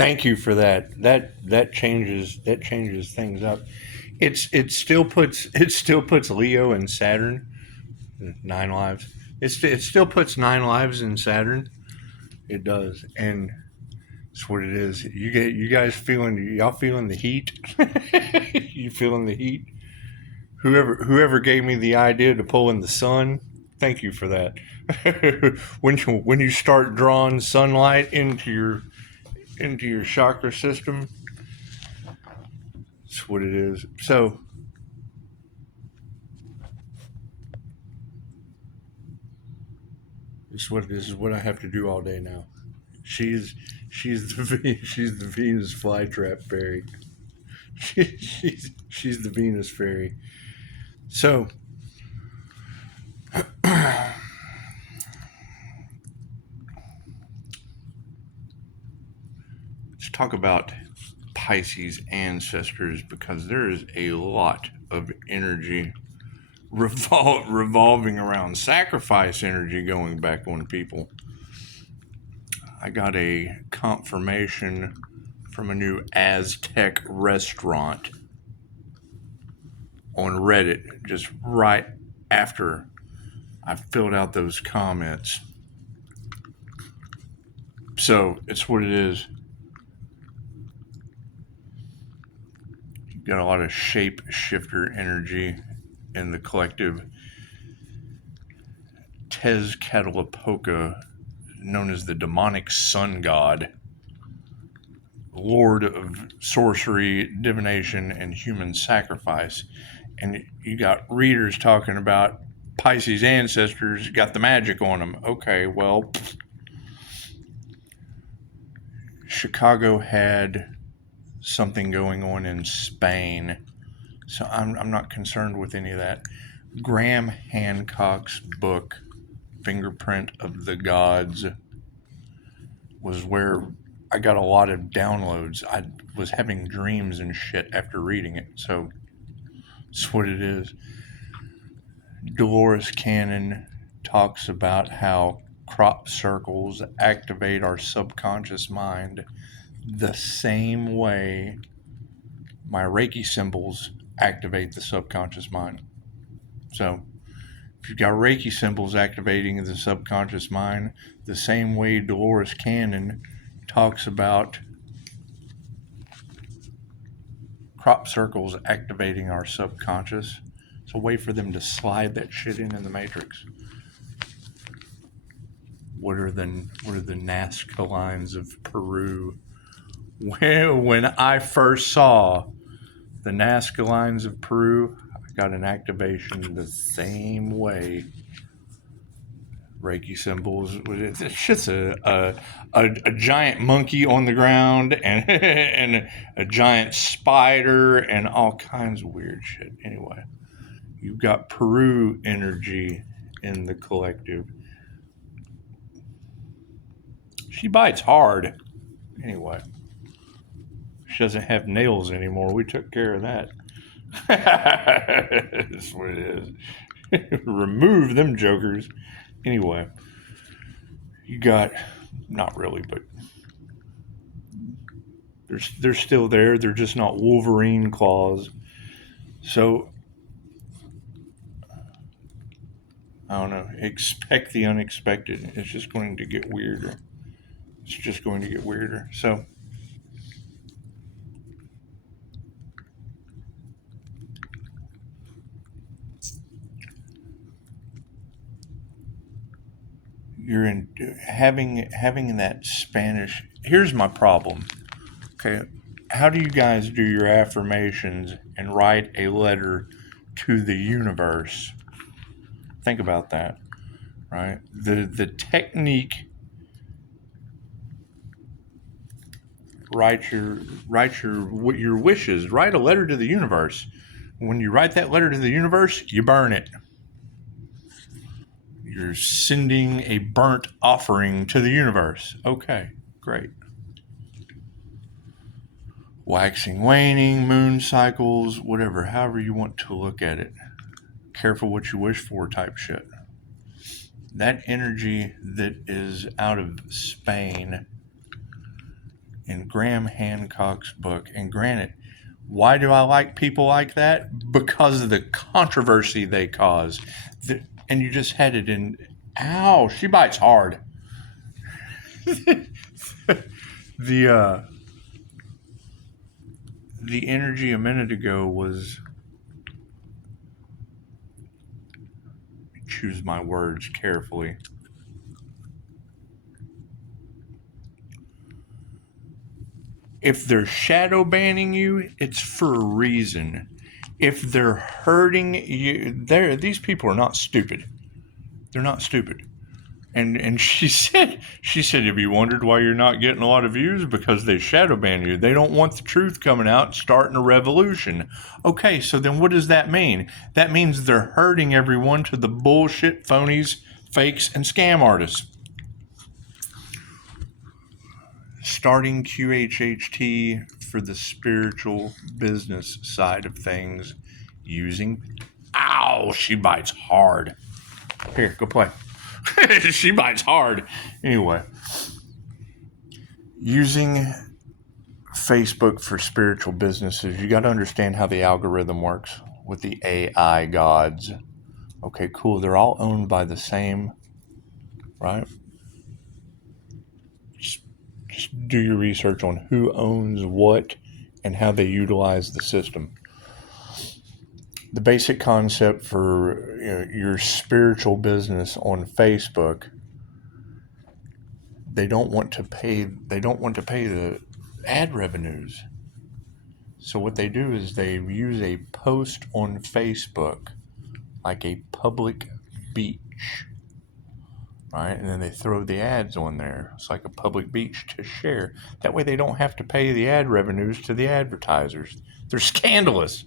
Thank you for that. That changes things up. It still puts Leo and Saturn 9 lives. It still puts 9 lives in Saturn. It does, and that's what it is. You guys y'all feeling the heat? You feeling the heat? Whoever gave me the idea to pull in the sun, thank you for that. When you start drawing sunlight into your chakra system, that's what it is. So this is what I have to do all day now. She's she's the Venus flytrap fairy. She's the Venus fairy. So let's talk about Pisces ancestors, because there is a lot of energy revolving around sacrifice energy going back on people. I got a confirmation from a new Aztec restaurant on Reddit just right after I filled out those comments. So it's what it is. You've got a lot of shape shifter energy in the collective. Tezcatlipoca, known as the demonic sun god, lord of sorcery, divination, and human sacrifice. And you got readers talking about Pisces ancestors got the magic on them. Okay, well, Chicago had something going on in Spain, so I'm not concerned with any of that. Graham Hancock's book, Fingerprint of the Gods, was where I got a lot of downloads. I was having dreams and shit after reading it, so that's what it is. Dolores Cannon talks about how crop circles activate our subconscious mind the same way my Reiki symbols activate the subconscious mind. So if you've got Reiki symbols activating the subconscious mind, the same way Dolores Cannon talks about crop circles activating our subconscious. It's a way for them to slide that shit in the matrix. What are the Nazca lines of Peru? When I first saw the Nazca lines of Peru, I got an activation the same way. Reiki symbols. It's just a giant monkey on the ground and and a giant spider and all kinds of weird shit. Anyway, you've got Peru energy in the collective. She bites hard. Anyway, she doesn't have nails anymore. We took care of that. That's what it is. Remove them jokers. Anyway, you got, not really, but they're still there. They're just not Wolverine claws. So, I don't know. Expect the unexpected. It's just going to get weirder. It's just going to get weirder. So, you're in having that Spanish. Here's my problem. Okay, how do you guys do your affirmations and write a letter to the universe? Think about that, right? The technique. Write your wishes. Write a letter to the universe. When you write that letter to the universe, you burn it. You're sending a burnt offering to the universe. Okay, great. Waxing, waning, moon cycles, whatever, however you want to look at it. Careful what you wish for type shit. That energy that is out of Spain in Graham Hancock's book. And granted, why do I like people like that? Because of the controversy they cause. And you just had it in, ow, she bites hard. The energy a minute ago was, choose my words carefully. If they're shadow banning you, it's for a reason. If they're hurting you, these people are not stupid. They're not stupid. And she said, have you wondered why you're not getting a lot of views? Because they shadow ban you. They don't want the truth coming out and starting a revolution. Okay, so then what does that mean? That means they're hurting everyone to the bullshit, phonies, fakes, and scam artists. Starting QHHT for the spiritual business side of things using, ow, she bites hard. Here, go play. She bites hard. Anyway, using Facebook for spiritual businesses, you got to understand how the algorithm works with the AI gods. Okay, cool. They're all owned by the same, right? Just do your research on who owns what and how they utilize the system. The basic concept for your spiritual business on Facebook, they don't want to pay the ad revenues. So what they do is they use a post on Facebook, like a public beach, right? And then they throw the ads on there. It's like a public beach to share. That way they don't have to pay the ad revenues to the advertisers. They're scandalous.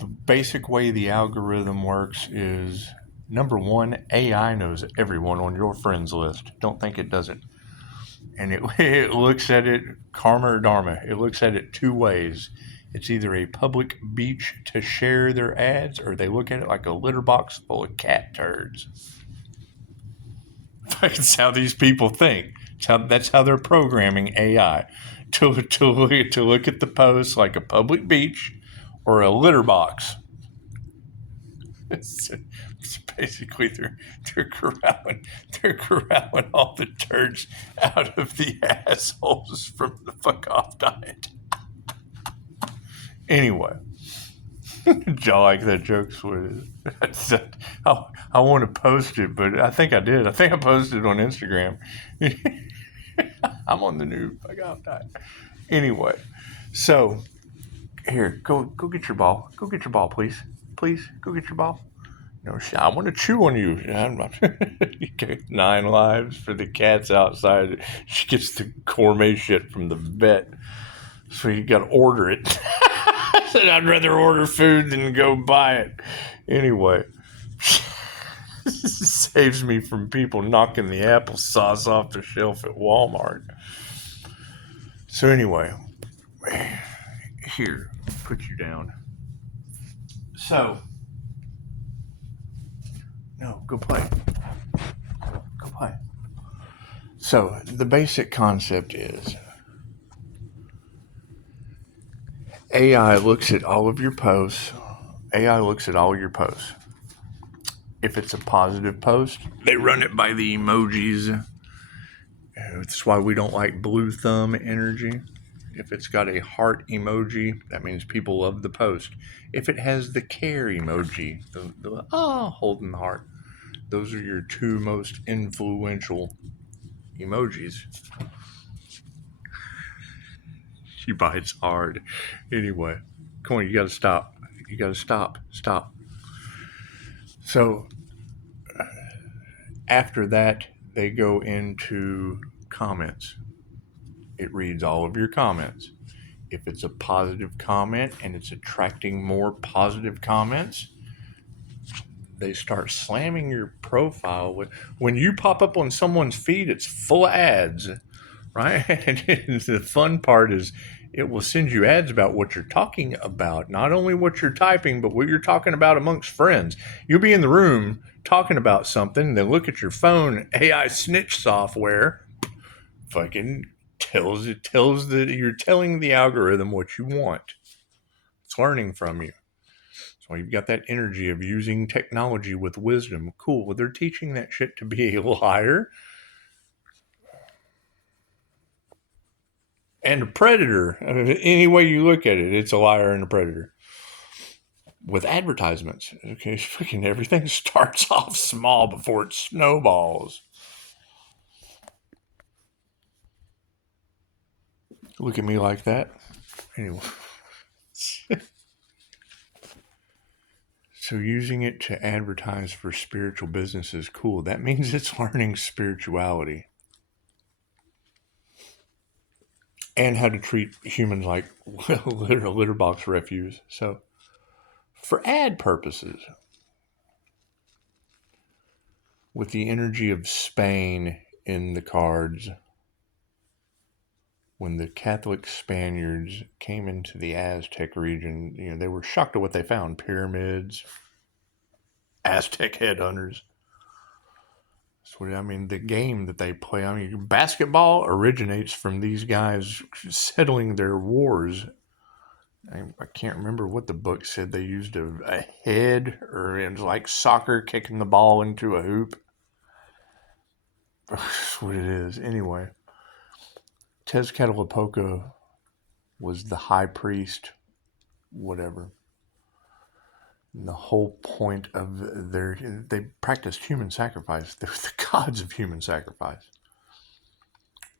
The basic way the algorithm works is, number one, AI knows everyone on your friends list. Don't think it doesn't. And it looks at it, karma or dharma, it looks at it two ways. It's either a public beach to share their ads, or they look at it like a litter box full of cat turds. That's how these people think. That's how they're programming AI. To look at the post like a public beach or a litter box. It's basically they're corralling all the turds out of the assholes from the fuck off diet. Anyway, did y'all like that joke? I want to post it, but I think I did. I think I posted it on Instagram. I'm on the new fuck off diet. Anyway, so here, go get your ball. Go get your ball, please. Please, go get your ball. No, I want to chew on you. Okay, 9 lives for the cats outside. She gets the gourmet shit from the vet, so you got to order it. I said I'd rather order food than go buy it. Anyway, saves me from people knocking the applesauce off the shelf at Walmart. So anyway, here, put you down. So, no, go play. Go play. So, the basic concept is AI looks at all of your posts. AI looks at all your posts. If it's a positive post, they run it by the emojis. That's why we don't like blue thumb energy. If it's got a heart emoji, that means people love the post. If it has the care emoji, the holding the heart, those are your two most influential emojis. She bites hard. Anyway, come on, you gotta stop. You gotta stop. Stop. So, after that, they go into comments. It reads all of your comments. If it's a positive comment and it's attracting more positive comments, they start slamming your profile. When you pop up on someone's feed, it's full of ads, right? And the fun part is it will send you ads about what you're talking about. Not only what you're typing, but what you're talking about amongst friends. You'll be in the room talking about something, then look at your phone, AI snitch software, fucking You're telling the algorithm what you want. It's learning from you. So you've got that energy of using technology with wisdom. Cool. Well, they're teaching that shit to be a liar and a predator. Any way you look at it, it's a liar and a predator. With advertisements, okay, freaking everything starts off small before it snowballs. Look at me like that. Anyway. So using it to advertise for spiritual business is cool. That means it's learning spirituality. And how to treat humans like litter box refuse. So, for ad purposes, with the energy of Spain in the cards, when the Catholic Spaniards came into the Aztec region, they were shocked at what they found. Pyramids, Aztec headhunters. So, the game that they play, basketball originates from these guys settling their wars. I can't remember what the book said. They used a head, or it was like soccer, kicking the ball into a hoop. That's what it is. Anyway, Tezcatlipoca was the high priest, whatever. And the whole point of they practiced human sacrifice. They were the gods of human sacrifice.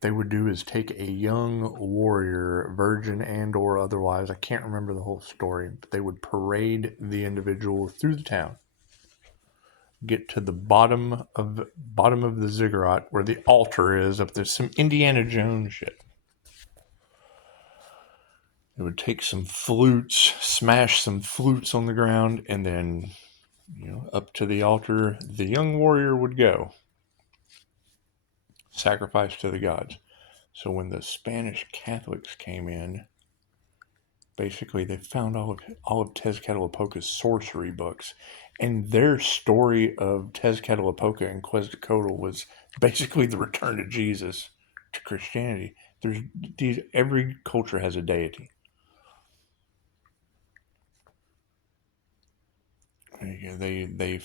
They would do is take a young warrior, virgin and or otherwise, I can't remember the whole story, but they would parade the individual through the town, get to the bottom of the ziggurat where the altar is, up there, some Indiana Jones shit. They would take some flutes, smash some flutes on the ground, and then, up to the altar, the young warrior would go. Sacrifice to the gods. So when the Spanish Catholics came in, basically they found all of Tezcatlipoca's sorcery books, and their story of Tezcatlipoca and Quetzalcoatl was basically the return of Jesus to Christianity. Every culture has a deity. They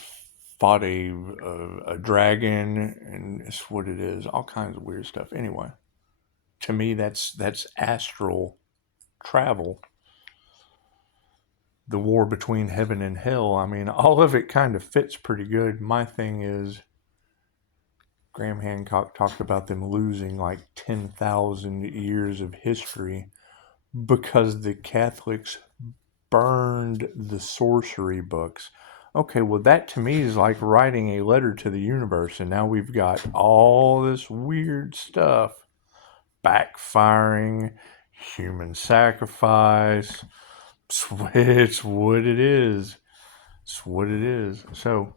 fought a dragon, and it's what it is. All kinds of weird stuff. Anyway, to me, that's astral travel. The war between heaven and hell. All of it kind of fits pretty good. My thing is, Graham Hancock talked about them losing like 10,000 years of history because the Catholics burned the sorcery books. Okay, well, that to me is like writing a letter to the universe, and now we've got all this weird stuff backfiring, human sacrifice. It's what it is. It's what it is. So,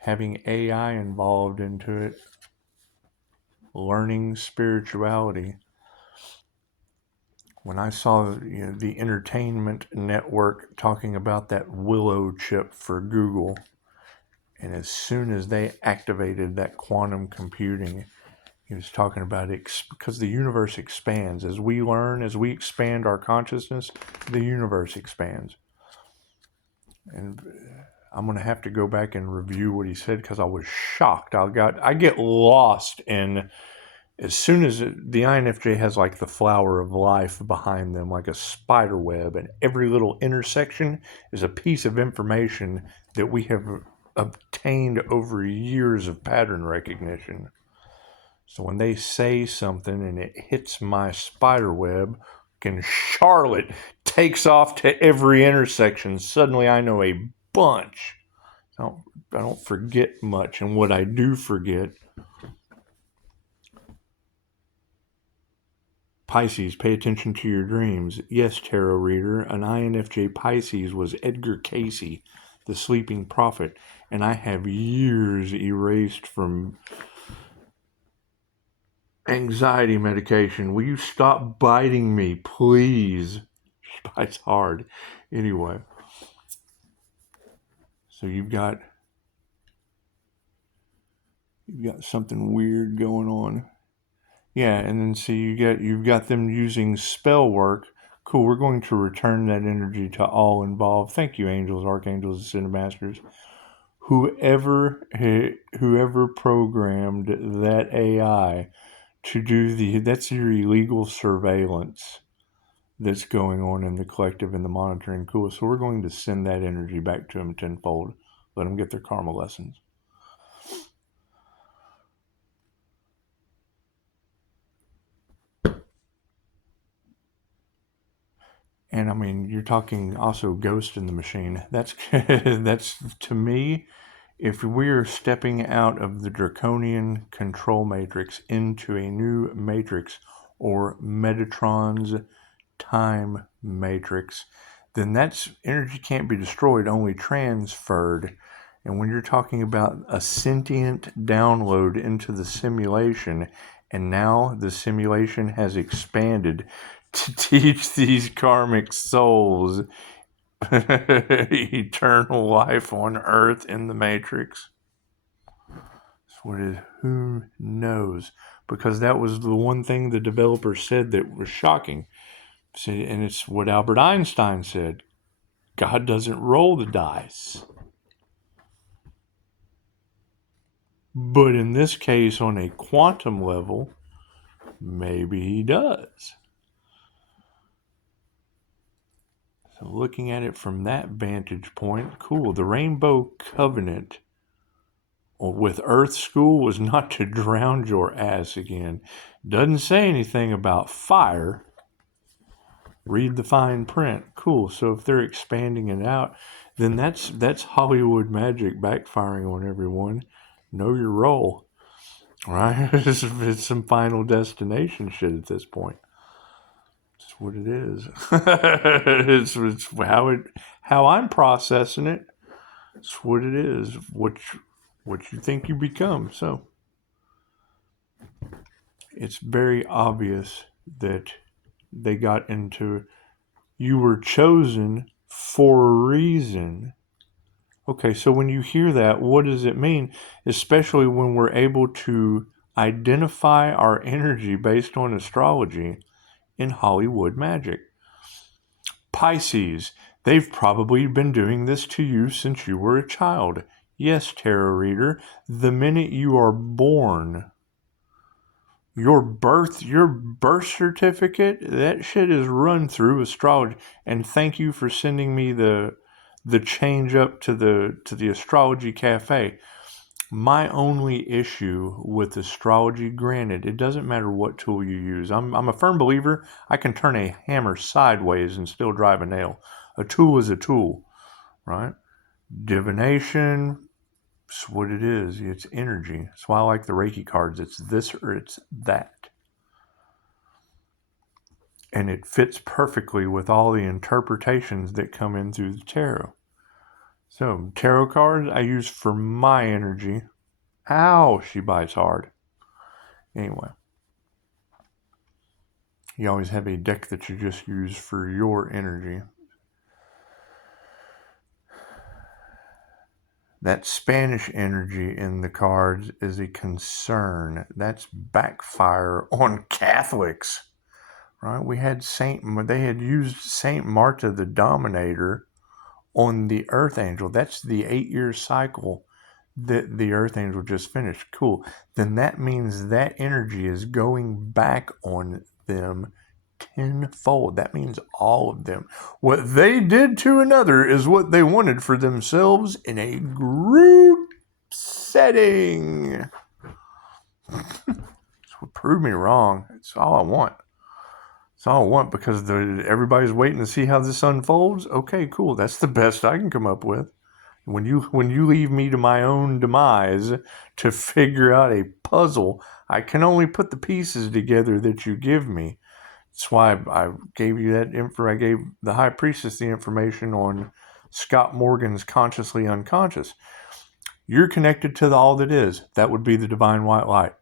having AI involved into it, learning spirituality. When I saw the entertainment network talking about that Willow chip for Google, and as soon as they activated that quantum computing, he was talking about it because the universe expands. As we learn, as we expand our consciousness, the universe expands. And I'm going to have to go back and review what he said because I was shocked. I get lost in, as soon as the INFJ has like the flower of life behind them, like a spider web, and every little intersection is a piece of information that we have obtained over years of pattern recognition. So when they say something and it hits my spider web, and Charlotte takes off to every intersection, suddenly I know a bunch. I don't forget much, and what I do forget, Pisces, pay attention to your dreams. Yes, tarot reader, an INFJ Pisces was Edgar Cayce, the sleeping prophet, and I have years erased from anxiety medication. Will you stop biting me, please? She bites hard. Anyway, so you've got something weird going on. Yeah, and then see you've got them using spell work. Cool, we're going to return that energy to all involved. Thank you, angels, archangels, ascended masters. Whoever programmed that AI to do that's your illegal surveillance that's going on in the collective and the monitoring. Cool. So we're going to send that energy back to them tenfold. Let them get their karma lessons. And I mean, you're talking also ghost in the machine. That's that's to me, if we're stepping out of the draconian control matrix into a new matrix or Metatron's time matrix, then that's energy can't be destroyed, only transferred. And when you're talking about a sentient download into the simulation, and now the simulation has expanded to teach these karmic souls eternal life on Earth in the Matrix. That's what it is. Who knows? Because that was the one thing the developer said that was shocking. See, and it's what Albert Einstein said. God doesn't roll the dice. But in this case, on a quantum level, maybe he does. So looking at it from that vantage point, cool. The Rainbow Covenant with Earth School was not to drown your ass again. Doesn't say anything about fire. Read the fine print. Cool. So if they're expanding it out, then that's Hollywood magic backfiring on everyone. Know your role, right? It's some Final Destination shit at this point. It's what it is. it's how I'm processing it. It's what it is. What you think you become. So it's very obvious that they got into. You were chosen for a reason. Okay, so when you hear that, what does it mean? Especially when we're able to identify our energy based on astrology in Hollywood magic. Pisces, they've probably been doing this to you since you were a child. Yes, tarot reader, the minute you are born, your birth certificate, that shit is run through astrology. And thank you for sending me the change up to the astrology cafe. My only issue with astrology, granted, it doesn't matter what tool you use. I'm a firm believer I can turn a hammer sideways and still drive a nail. A tool is a tool, right? Divination, it's what it is. It's energy. That's why I like the Reiki cards. It's this or it's that. And it fits perfectly with all the interpretations that come in through the tarot. So, tarot cards I use for my energy. Ow, she bites hard. Anyway, you always have a deck that you just use for your energy. That Spanish energy in the cards is a concern. That's backfire on Catholics, right? They had used Saint Marta the Dominator on the Earth Angel. That's the 8-year cycle that the Earth Angel just finished. Cool. Then that means that energy is going back on them tenfold. That means all of them. What they did to another is what they wanted for themselves in a group setting. Prove me wrong. It's all I want. It's all I want because everybody's waiting to see how this unfolds. Okay, cool. That's the best I can come up with. When you leave me to my own demise to figure out a puzzle, I can only put the pieces together that you give me. That's why I gave you that info. I gave the High Priestess the information on Scott Morgan's Consciously Unconscious. You're connected to the all that is. That would be the divine white light,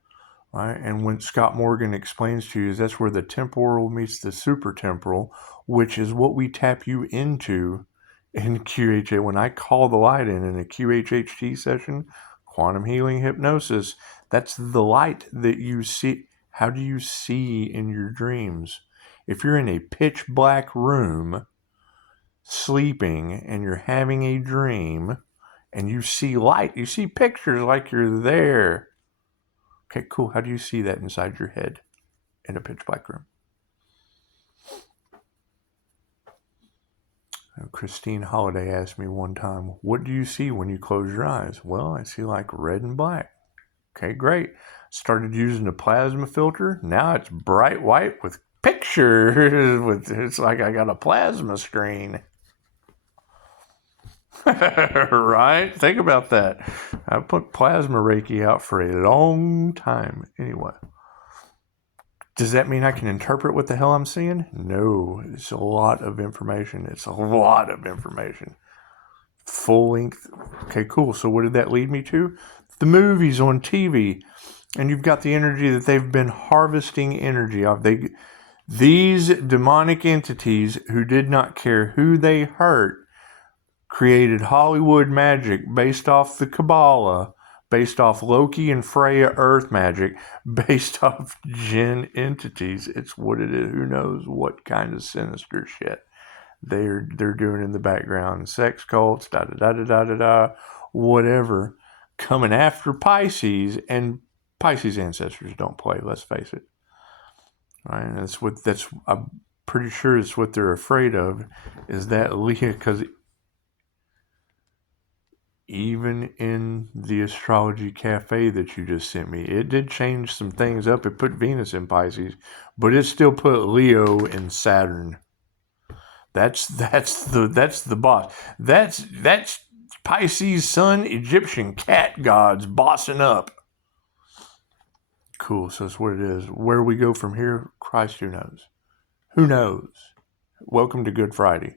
right? And when Scott Morgan explains to you, that's where the temporal meets the super temporal, which is what we tap you into in QHA. When I call the light in a QHHT session, quantum healing hypnosis, that's the light that you see. How do you see in your dreams? If you're in a pitch black room sleeping and you're having a dream and you see light, you see pictures like you're there. Okay, cool. How do you see that inside your head in a pitch black room? Christine Holiday asked me one time, what do you see when you close your eyes? Well, I see like red and black. Okay, great. Started using a plasma filter. Now it's bright white with pictures. It's like I got a plasma screen. Right? Think about that. I put plasma Reiki out for a long time. Anyway. Does that mean I can interpret what the hell I'm seeing? No. It's a lot of information. Full length. Okay, cool. So what did that lead me to? The movies on TV. And you've got the energy that they've been harvesting energy of. These demonic entities who did not care who they hurt created Hollywood magic based off the Kabbalah, based off Loki and Freya earth magic, based off jinn entities. It's what it is. Who knows what kind of sinister shit they're doing in the background. Sex cults, whatever, coming after Pisces, and Pisces ancestors don't play, let's face it. Right? And I'm pretty sure it's what they're afraid of, is that Leah, because even in the astrology cafe that you just sent me, it did change some things up. It put Venus in Pisces, but it still put Leo in Saturn. That's the boss. That's Pisces sun, Egyptian cat gods bossing up. Cool. So that's what it is. Where we go from here, Christ, who knows? Who knows? Welcome to Good Friday.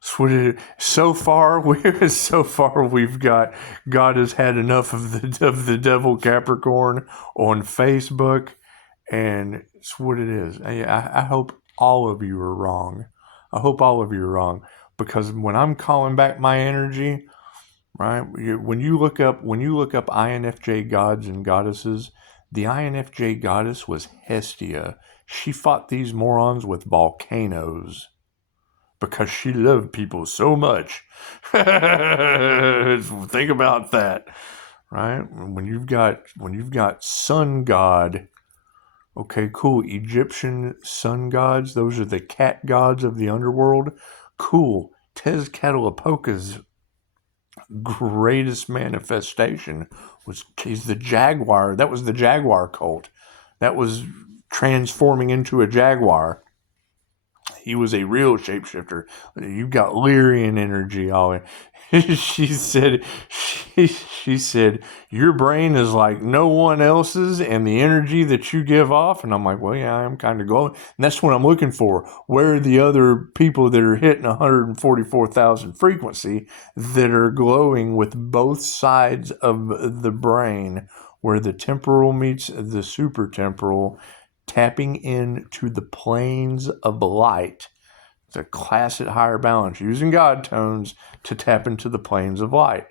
So far we've got God has had enough of the devil Capricorn on Facebook, and it's what it is. I hope all of you are wrong. Because when I'm calling back my energy, right? When you look up INFJ gods and goddesses, the INFJ goddess was Hestia. She fought these morons with volcanoes because she loved people so much. Think about that, right? When you've got sun god, okay, cool. Egyptian sun gods, those are the cat gods of the underworld. Cool. Tezcatlipoca's greatest manifestation he's the jaguar. That was the jaguar cult. That was transforming into a jaguar. He was a real shapeshifter. You've got Lyrian energy all in. She said, your brain is like no one else's, and the energy that you give off. And I'm like, well, yeah, I'm kind of glowing. And that's what I'm looking for. Where are the other people that are hitting 144,000 frequency that are glowing with both sides of the brain, where the temporal meets the supertemporal, tapping into the planes of light? It's a class at higher balance, using God tones to tap into the planes of light.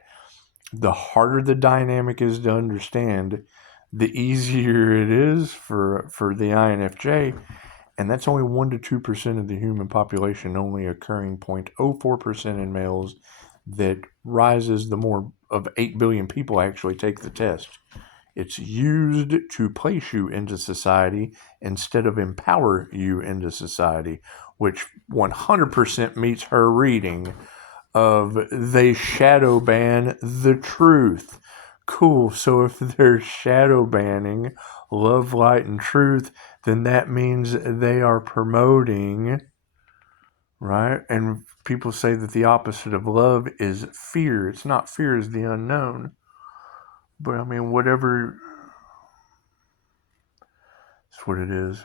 The harder the dynamic is to understand, the easier it is for the INFJ. And that's only 1 to 2% of the human population, only occurring 0.04% in males, that rises the more of 8 billion people actually take the test. It's used to place you into society instead of empower you into society, which 100% meets her reading of they shadow ban the truth. Cool. So if they're shadow banning love, light, and truth, then that means they are promoting, right? And people say that the opposite of love is fear. It's not fear, it's the unknown. But I mean, whatever, that's what it is.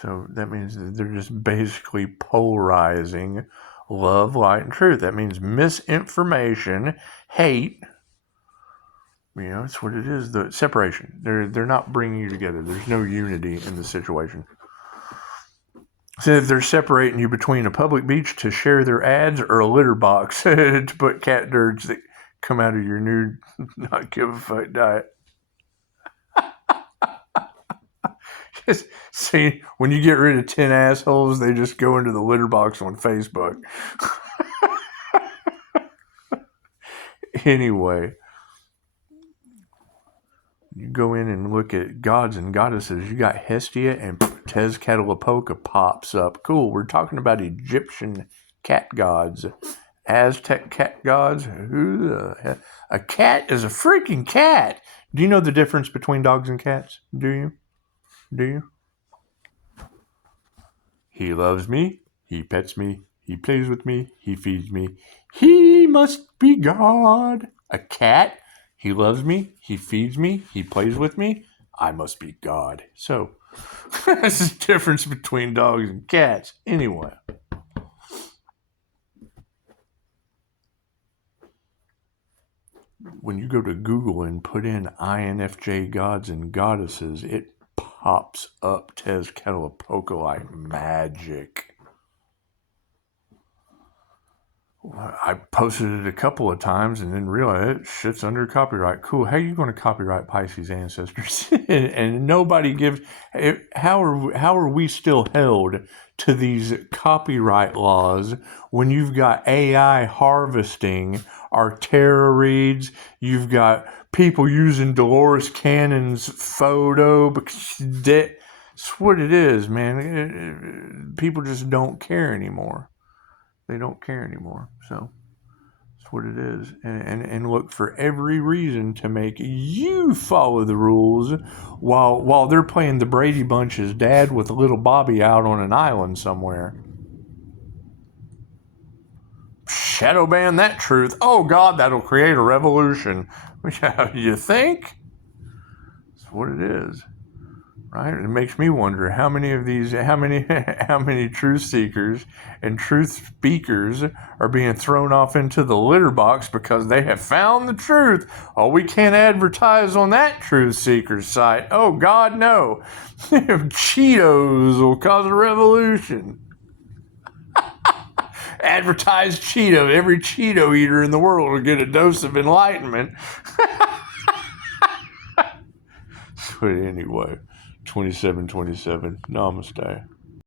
So that means that they're just basically polarizing love, light, and truth. That means misinformation, hate. You know, it's what it is. The separation. They're not bringing you together. There's no unity in the situation. So if they're separating you between a public beach to share their ads or a litter box to put cat dirts that come out of your new not give a fuck diet. See, when you get rid of 10 assholes, they just go into the litter box on Facebook. Anyway, you go in and look at gods and goddesses. You got Hestia and Tezcatlipoca pops up. Cool. We're talking about Egyptian cat gods. Aztec cat gods? Who the hell? A cat is a freaking cat. Do you know the difference between dogs and cats? Do you? Do you? He loves me. He pets me. He plays with me. He feeds me. He must be God. A cat? He loves me. He feeds me. He plays with me. I must be God. So, that's the difference between dogs and cats. Anyway. When you go to Google and put in INFJ gods and goddesses, it pops up Tezcatlipoca like magic. I posted it a couple of times and then realized it shit's under copyright. Cool. How are you going to copyright Pisces ancestors? and nobody gives. How are we still held to these copyright laws when you've got AI harvesting our tarot reads? You've got people using Dolores Cannon's photo because that's what it is, man. People just don't care anymore. They don't care anymore. So that's what it is. And look for every reason to make you follow the rules while they're playing the Brady Bunch's dad with little Bobby out on an island somewhere. Shadow ban that truth. Oh God, that'll create a revolution. You think? That's what it is. Right? It makes me wonder how many truth seekers and truth speakers are being thrown off into the litter box because they have found the truth. Oh, we can't advertise on that truth seeker's site. Oh God, no. Cheetos will cause a revolution. Advertise Cheetos. Every Cheeto eater in the world will get a dose of enlightenment. But anyway. 2727. Namaste.